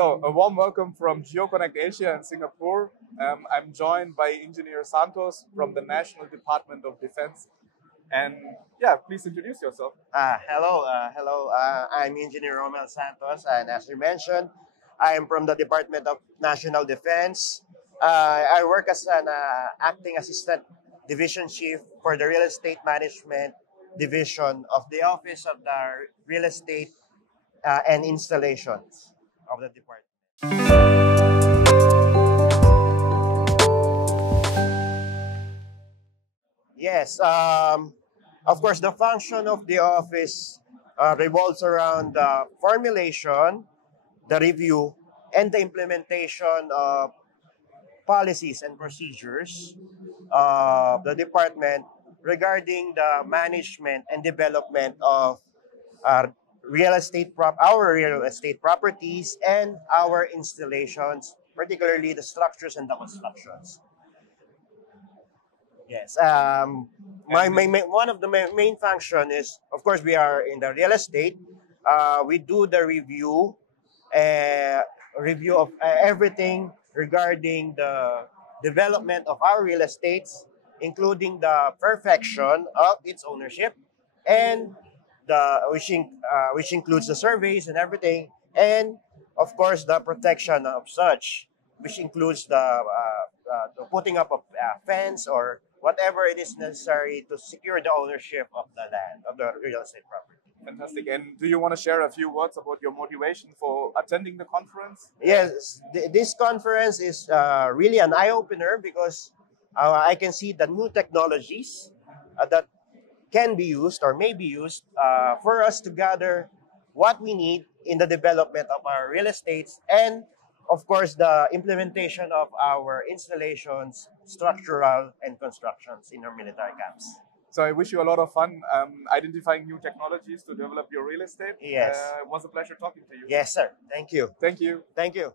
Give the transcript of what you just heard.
So, a warm welcome from GeoConnect Asia in Singapore. I'm joined by Engineer Santos from the National Department of Defense. And yeah, please introduce yourself. Hello. I'm Engineer Romel Santos, and as you mentioned, I am from the Department of National Defense. I work as an acting assistant division chief for the real estate management division of the Office of the Real Estate and Installations of the department. Yes, of course, the function of the office revolves around the formulation, the review, and the implementation of policies and procedures of the department regarding the management and development of uh, our real estate properties and our installations, particularly the structures and the constructions. Yes. One of the main function is, of course, we are in the real estate. We do the uh, review of everything regarding the development of our real estates, including the perfection of its ownership, and which includes the surveys and everything, and of course the protection of such, which includes the putting up of fence or whatever it is necessary to secure the ownership of the land of the real estate property. Fantastic. And do you want to share a few words about your motivation for attending the conference? Yes, this conference is really an eye opener because I can see the new technologies that can be used or may be used for us to gather what we need in the development of our real estates, and of course the implementation of our installations, structural and constructions in our military camps. So I wish you a lot of fun identifying new technologies to develop your real estate. Yes. It was a pleasure talking to you. Yes, sir. Thank you. Thank you. Thank you.